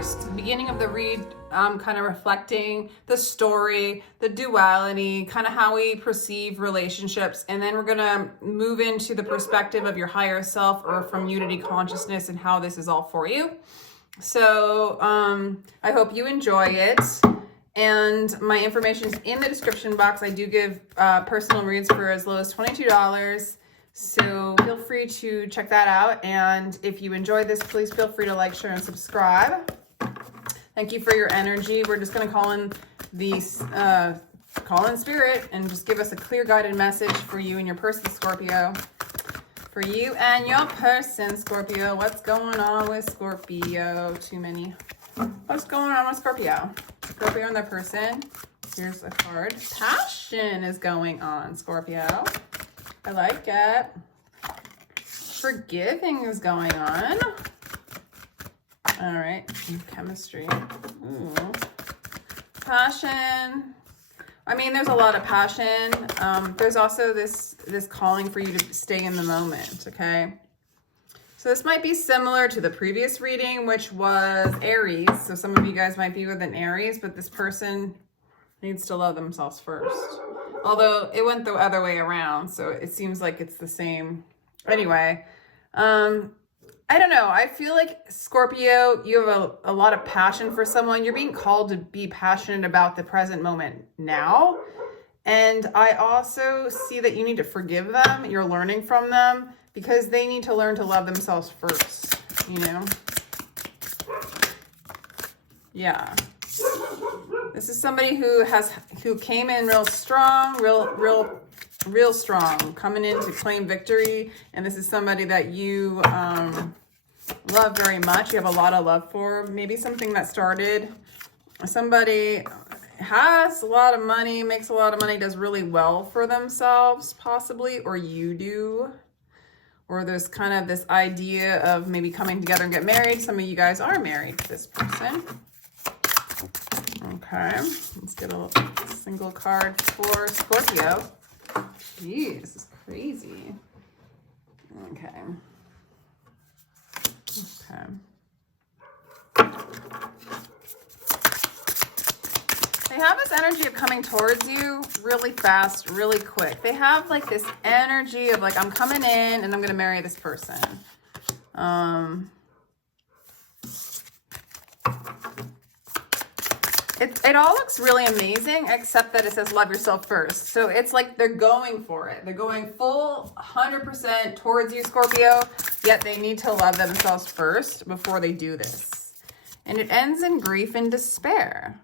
first, the beginning of the read, kind of reflecting the story, the duality, kind of how we perceive relationships. And then we're going to move into the perspective of your higher self or from unity consciousness and how this is all for you. So I hope you enjoy it. And my information is in the description box. I do give personal reads for as low as $22. So feel free to check that out. And if you enjoyed this, please feel free to like, share, and subscribe. Thank you for your energy. We're just going to call in these, call in spirit and just give us a clear guided message for you and your person, Scorpio. For you and your person, Scorpio. What's going on with Scorpio? Too many. What's going on with Scorpio? Scorpio and their person. Here's a card. Passion is going on, Scorpio. I like it. Forgiving is going on. All right. Chemistry. Ooh. Passion. I mean, there's a lot of passion. There's also this calling for you to stay in the moment, okay? So this might be similar to the previous reading, which was Aries. So some of you guys might be with an Aries, but this person needs to love themselves first. Although it went the other way around, so it seems like it's the same. Anyway, I don't know. I feel like Scorpio, you have a lot of passion for someone. You're being called to be passionate about the present moment now. And I also see that you need to forgive them. You're learning from them because they need to learn to love themselves first, you know? Yeah. This is somebody who came in real strong, real strong, coming in to claim victory. And this is somebody that you love very much. You have a lot of love for. Maybe something that started. Somebody has a lot of money, makes a lot of money, does really well for themselves, possibly, or you do. Or there's kind of this idea of maybe coming together and get married. Some of you guys are married to this person. Okay, let's get a single card for Scorpio. Jeez, this is crazy. Okay. They have this energy of coming towards you really fast, really quick. They have like this energy of like, I'm coming in and I'm going to marry this person. It all looks really amazing, except that it says love yourself first. So it's like they're going for it. They're going full 100% towards you, Scorpio, yet they need to love themselves first before they do this. And it ends in grief and despair.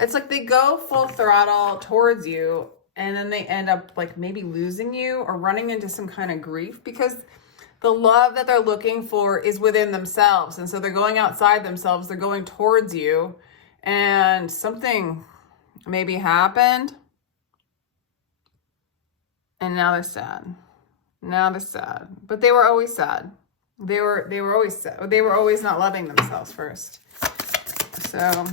It's like they go full throttle towards you, and then they end up like maybe losing you or running into some kind of grief because the love that they're looking for is within themselves. And so they're going outside themselves. They're going towards you. And something maybe happened, and now they're sad. Now they're sad, but they were always sad. They were always sad. They were always not loving themselves first. So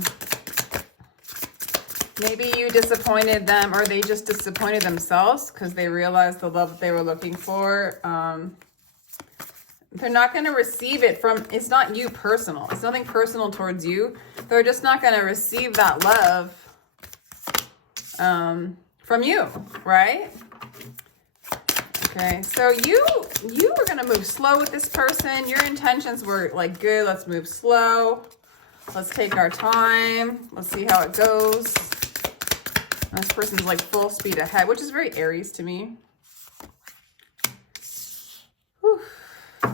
maybe you disappointed them, or they just disappointed themselves because they realized the love that they were looking for. They're not going to receive it from, it's not you personal. It's nothing personal towards you. They're just not going to receive that love from you, right? Okay, so you were going to move slow with this person. Your intentions were like, good, let's move slow. Let's take our time. Let's see how it goes. And this person's like full speed ahead, which is very Aries to me. Whew.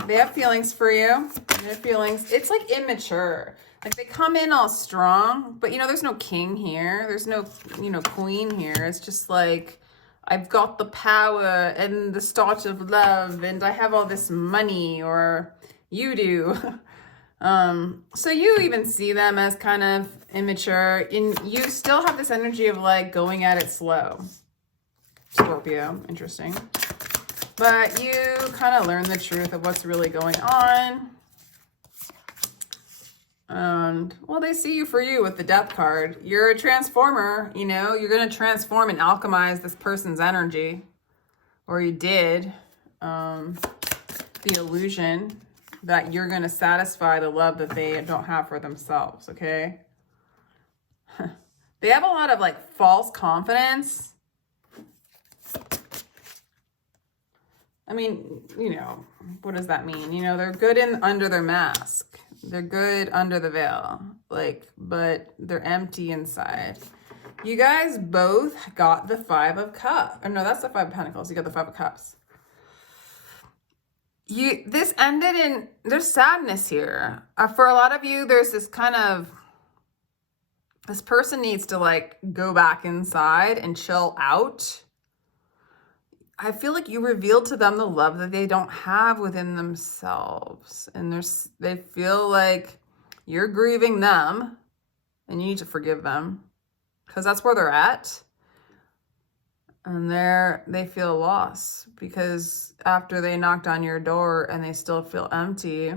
They have feelings for you. They have feelings. It's like immature. Like they come in all strong, but you know, there's no king here. There's no, you know, queen here. It's just like, I've got the power and the start of love and I have all this money, or you do. So you even see them as kind of immature, and you still have this energy of like going at it slow. Scorpio, interesting. But you kind of learn the truth of what's really going on. And, well, they see you for you with the Death card. You're a transformer, you know. You're going to transform and alchemize this person's energy. Or you did. The illusion. that you're going to satisfy the love that they don't have for themselves, okay? They have a lot of like false confidence. I mean, you know, what does that mean? You know, they're good under their mask. They're good under the veil, like, but they're empty inside. You guys both got the 5 of Cups. Or no, that's the 5 of Pentacles. You got the 5 of Cups. This ended in, there's sadness here. For a lot of you, there's this kind of, this person needs to like go back inside and chill out. I feel like you revealed to them the love that they don't have within themselves. And they feel like you're grieving them and you need to forgive them because that's where they're at. And they feel lost because after they knocked on your door and they still feel empty,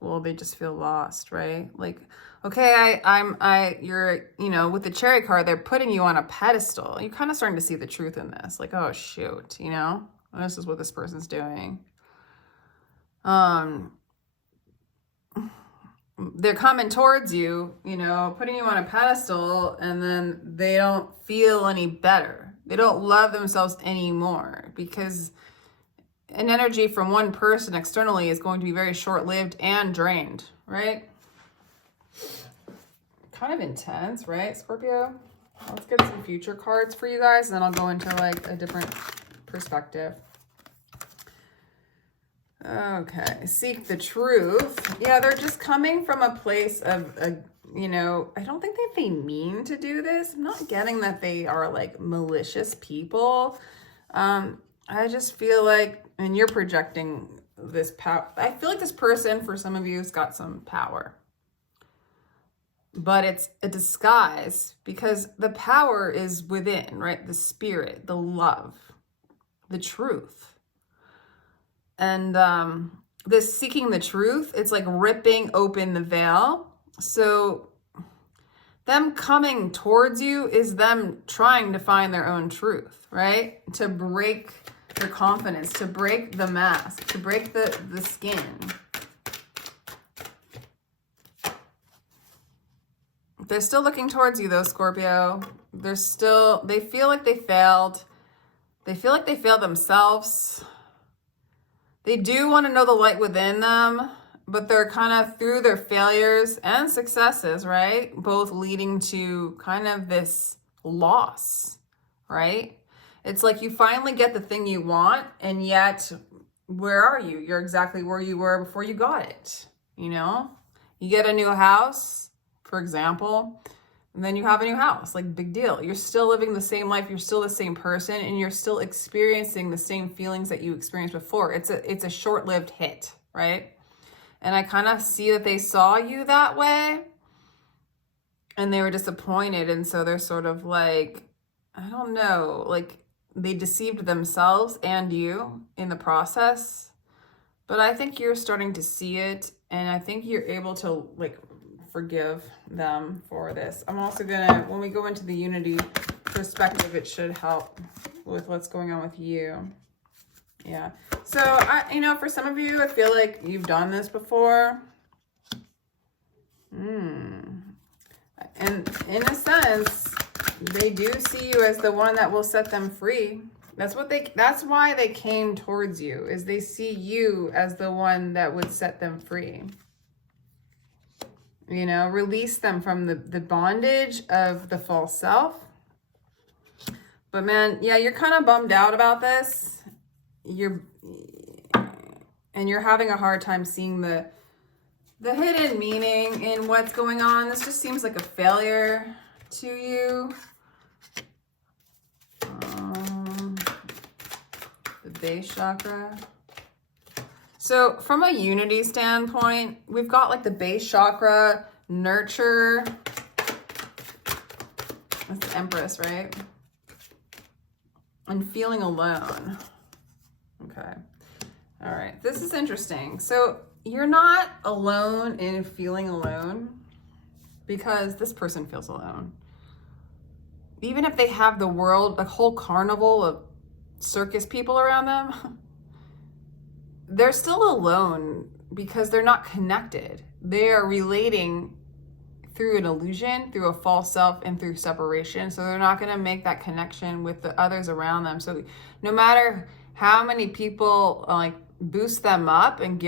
well, they just feel lost, right? Like, okay, you're, you know, with the cherry card, they're putting you on a pedestal. You're kind of starting to see the truth in this. Like, oh, shoot, you know, this is what this person's doing. They're coming towards you, you know, putting you on a pedestal, and then they don't feel any better. They don't love themselves anymore because an energy from one person externally is going to be very short-lived and drained, right? Kind of intense, right, Scorpio? Let's get some future cards for you guys, and then I'll go into like a different perspective. Okay, seek the truth. Yeah, they're just coming from a place of, you know, I don't think that they mean to do this. I'm not getting that they are like malicious people. I just feel like, and you're projecting this power. I feel like this person, for some of you, has got some power. But it's a disguise because the power is within, right? The spirit, the love, the truth. And this seeking the truth, it's like ripping open the veil. So them coming towards you is them trying to find their own truth, right? To break their confidence, to break the mask, to break the skin. They're still looking towards you though, Scorpio. They feel like they failed. They feel like they failed themselves. They do want to know the light within them, but they're kind of through their failures and successes, right? Both leading to kind of this loss, right? It's like you finally get the thing you want, and yet where are you? You're exactly where you were before you got it, you know? You get a new house, for example, and then you have a new house, like big deal. You're still living the same life. You're still the same person, and you're still experiencing the same feelings that you experienced before. It's a short-lived hit, right? And I kind of see that they saw you that way and they were disappointed. And so they're sort of like, I don't know, like they deceived themselves and you in the process. But I think you're starting to see it. And I think you're able to like forgive them for this. I'm also gonna, when we go into the unity perspective, it should help with what's going on with you. Yeah. So, you know, for some of you, I feel like you've done this before. And in a sense, they do see you as the one that will set them free. That's why they came towards you, is they see you as the one that would set them free. You know, release them from the bondage of the false self. But man, yeah, you're kind of bummed out about this. You're having a hard time seeing the hidden meaning in what's going on. This just seems like a failure to you. The base chakra. So from a unity standpoint, we've got like the base chakra, nurture. That's the Empress, right? And feeling alone. Okay. All right. This is interesting. So you're not alone in feeling alone because this person feels alone. Even if they have the world, a whole carnival of circus people around them, they're still alone because they're not connected. They are relating through an illusion, through a false self, and through separation. So they're not going to make that connection with the others around them. So no matter how many people like boost them up and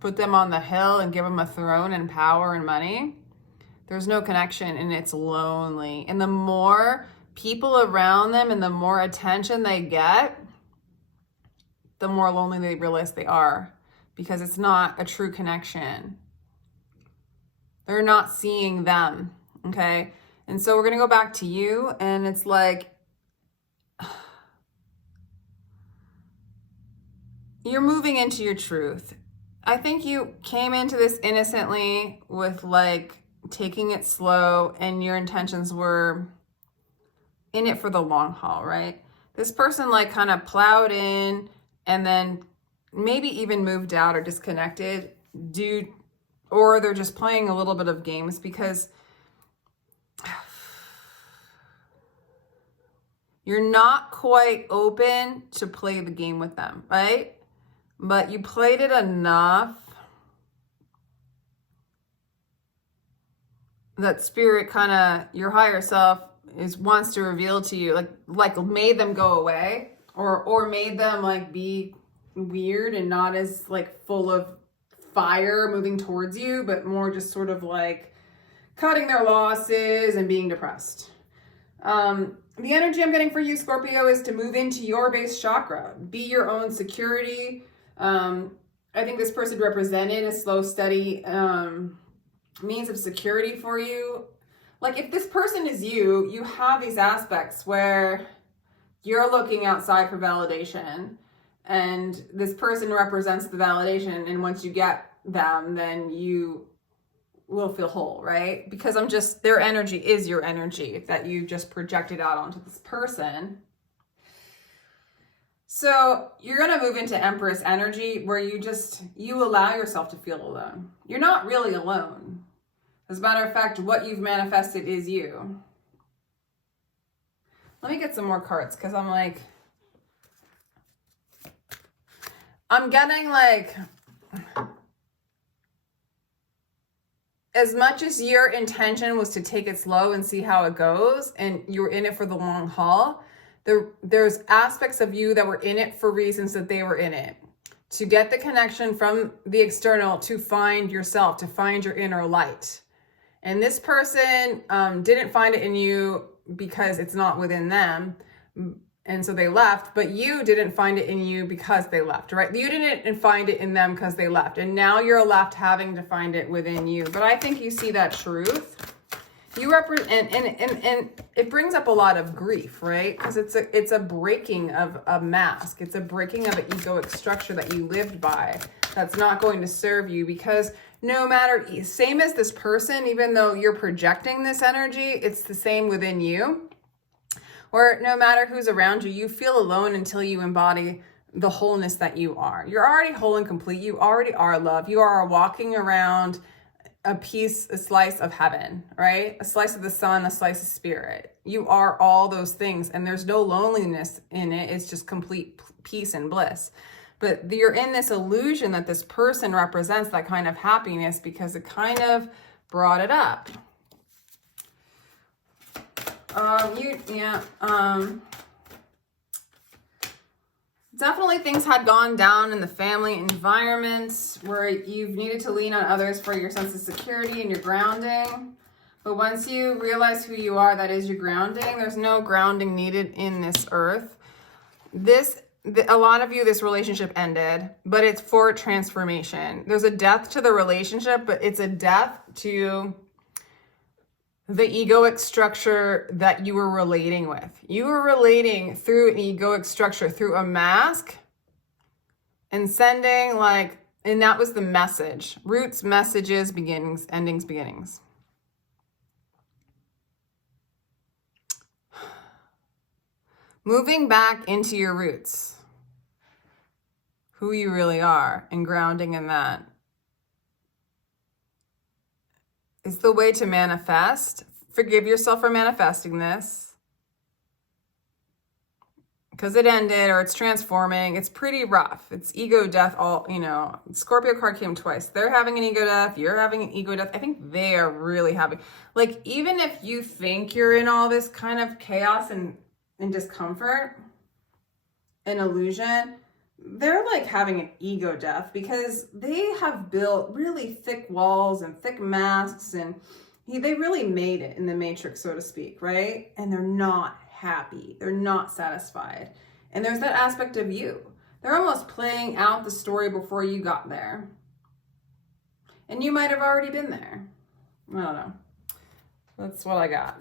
put them on the hill and give them a throne and power and money, there's no connection, and it's lonely. And the more people around them and the more attention they get, the more lonely they realize they are, because it's not a true connection. They're not seeing them, okay? And so we're going to go back to you, and it's like, you're moving into your truth. I think you came into this innocently with like taking it slow, and your intentions were in it for the long haul, right? This person like kind of plowed in and then maybe even moved out or disconnected or they're just playing a little bit of games because you're not quite open to play the game with them, right? But you played it enough that spirit kind of, your higher self wants to reveal to you, like made them go away or made them like be weird and not as like full of fire moving towards you, but more just sort of like cutting their losses and being depressed. The energy I'm getting for you, Scorpio, is to move into your base chakra. Be your own security. I think this person represented a slow, steady means of security for you. Like if this person is you, you have these aspects where you're looking outside for validation, and this person represents the validation. And once you get them, then you will feel whole, right? Because their energy is your energy that you just projected out onto this person. So you're going to move into Empress energy where you allow yourself to feel alone. You're not really alone. As a matter of fact, what you've manifested is you. Let me get some more cards because I'm getting like, as much as your intention was to take it slow and see how it goes, and you're in it for the long haul, there's aspects of you that were in it for reasons that they were in it. To get the connection from the external, to find yourself, to find your inner light. And this person didn't find it in you because it's not within them. And so they left, but you didn't find it in you because they left, right? You didn't find it in them because they left. And now you're left having to find it within you. But I think you see that truth. You represent, and it brings up a lot of grief, right? Because it's a breaking of a mask. It's a breaking of an egoic structure that you lived by that's not going to serve you, because no matter, same as this person, even though you're projecting this energy, it's the same within you. Or no matter who's around you, you feel alone until you embody the wholeness that you are. You're already whole and complete. You already are love. You are walking around a slice of heaven, right? A slice of the sun, a slice of spirit. You are all those things, and there's no loneliness in it. It's just complete peace and bliss. But you're in this illusion that this person represents that kind of happiness because it kind of brought it up. Definitely things had gone down in the family environment where you've needed to lean on others for your sense of security and your grounding. But once you realize who you are, that is your grounding. There's no grounding needed in this earth. A lot of you, this relationship ended, but it's for transformation. There's a death to the relationship, but it's a death to the egoic structure that you were relating with. You were relating through an egoic structure, through a mask, and sending and that was the message. Roots, messages, beginnings, endings, beginnings. Moving back into your roots, who you really are, and grounding in that is the way to manifest. Forgive yourself for manifesting this, because it ended or it's transforming. It's pretty rough. It's ego death. All, you know, Scorpio card came twice. They're having an ego death. You're having an ego death. I think they are really having, like, even if you think you're in all this kind of chaos and discomfort and illusion, they're like having an ego death because they have built really thick walls and thick masks, and they really made it in the matrix, so to speak, right? And they're not happy. They're not satisfied. And there's that aspect of you. They're almost playing out the story before you got there. And you might have already been there. I don't know. That's what I got.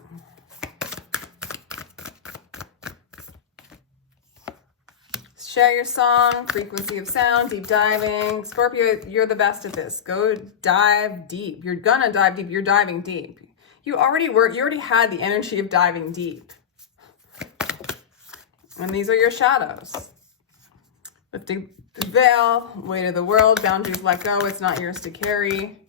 Share your song, frequency of sound, deep diving. Scorpio, you're the best at this. Go dive deep. You're gonna dive deep. You're diving deep. You already had the energy of diving deep. And these are your shadows. Lifting the veil, weight of the world, boundaries let go. It's not yours to carry.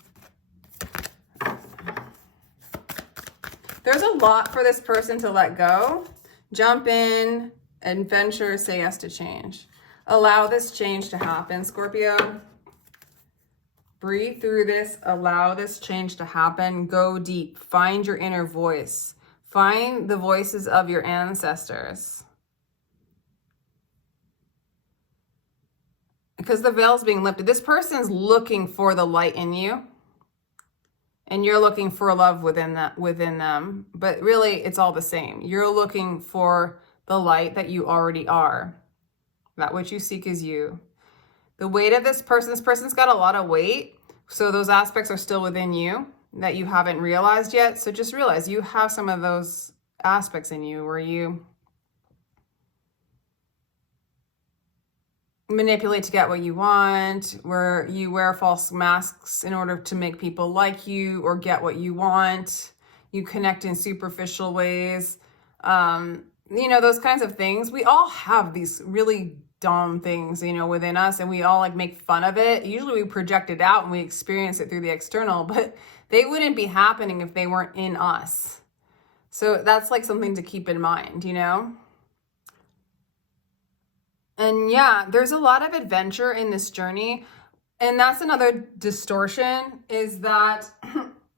There's a lot for this person to let go. Jump in, adventure, say yes to change. Allow this change to happen, Scorpio. Breathe through this. Allow this change to happen. Go deep. Find your inner voice. Find the voices of your ancestors. Because the veil's being lifted. This person's looking for the light in you. And you're looking for love within them. But really, it's all the same. You're looking for the light that you already are. That which you seek is you. The weight of this person's got a lot of weight. So those aspects are still within you that you haven't realized yet. So just realize you have some of those aspects in you where you manipulate to get what you want, where you wear false masks in order to make people like you or get what you want. You connect in superficial ways. You know, those kinds of things. We all have these really dumb things, you know, within us, and we all like make fun of it. Usually we project it out and we experience it through the external, but they wouldn't be happening if they weren't in us. So that's like something to keep in mind, you know? And yeah, there's a lot of adventure in this journey. And that's another distortion, is that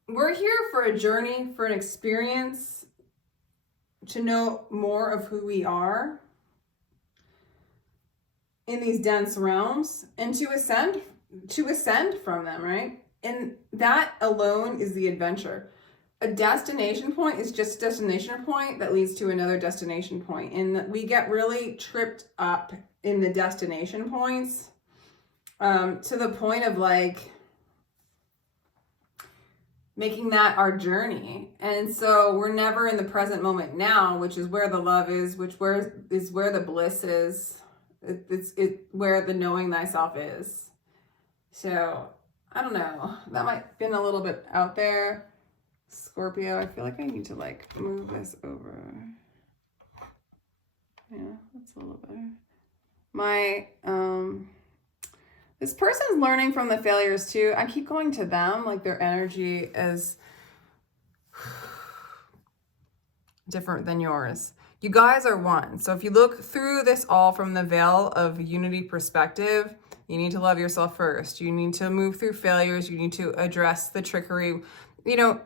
we're here for a journey, for an experience, to know more of who we are in these dense realms and to ascend from them, right? And that alone is the adventure. A destination point is just a destination point that leads to another destination point. And we get really tripped up in the destination points to the point of like making that our journey. And so we're never in the present moment now, which is where the love is, where the bliss is. It's where the knowing thyself is. So I don't know. That might have been a little bit out there. Scorpio, I feel like I need to like move this over. Yeah, that's a little better. This person's learning from the failures too. I keep going to them, like their energy is different than yours. You guys are one. So if you look through this all from the veil of unity perspective, you need to love yourself first. You need to move through failures. You need to address the trickery. You know,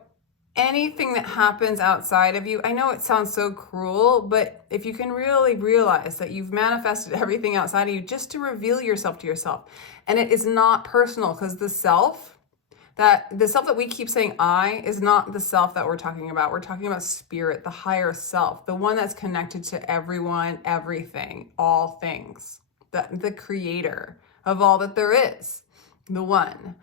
anything that happens outside of you, I know it sounds so cruel, but if you can really realize that you've manifested everything outside of you just to reveal yourself to yourself. And it is not personal, because the self that we keep saying I is not the self that we're talking about. We're talking about spirit, the higher self, the one that's connected to everyone, everything, all things, the creator of all that there is, the one.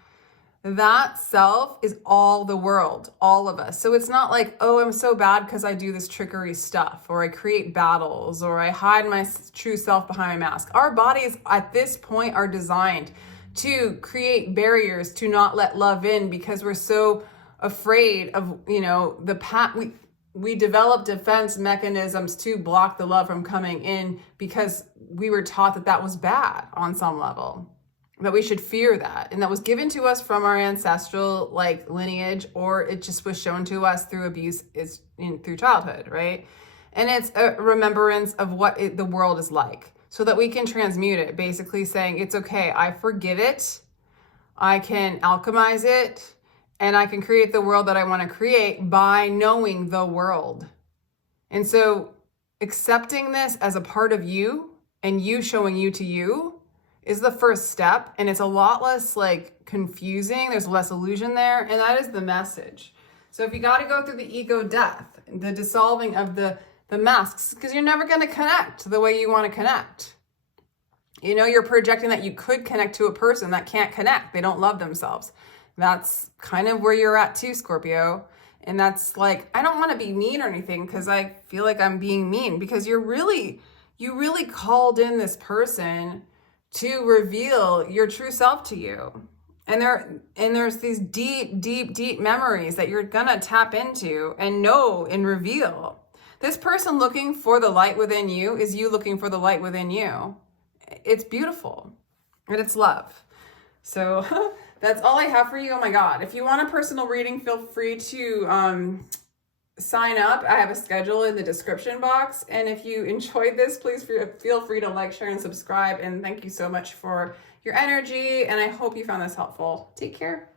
That self is all the world, all of us. So it's not like, oh, I'm so bad because I do this trickery stuff, or I create battles, or I hide my true self behind a mask. Our bodies at this point are designed to create barriers to not let love in, because we're so afraid of, you know, we develop defense mechanisms to block the love from coming in, because we were taught that that was bad on some level. That we should fear that, and that was given to us from our ancestral like lineage, or it just was shown to us through abuse through childhood, right? And it's a remembrance of what the world is like so that we can transmute it, basically saying, it's okay, I forgive it, I can alchemize it, and I can create the world that I want to create by knowing the world. And so accepting this as a part of you and you showing you to you is the first step. And it's a lot less like confusing. There's less illusion there. And that is the message. So if you got to go through the ego death, the dissolving of the masks, because you're never going to connect the way you want to connect. You know, you're projecting that you could connect to a person that can't connect. They don't love themselves. That's kind of where you're at too, Scorpio. And that's like, I don't want to be mean or anything because I feel like I'm being mean, because you really called in this person to reveal your true self to you. And there's these deep memories that you're gonna tap into and know and reveal. This person looking for the light within you is you looking for the light within you. It's beautiful and it's love. So that's all I have for you. Oh my God. If you want a personal reading, feel free to sign up. I have a schedule in the description box. And if you enjoyed this, please feel free to like, share, and subscribe. And thank you so much for your energy. And I hope you found this helpful. Take care.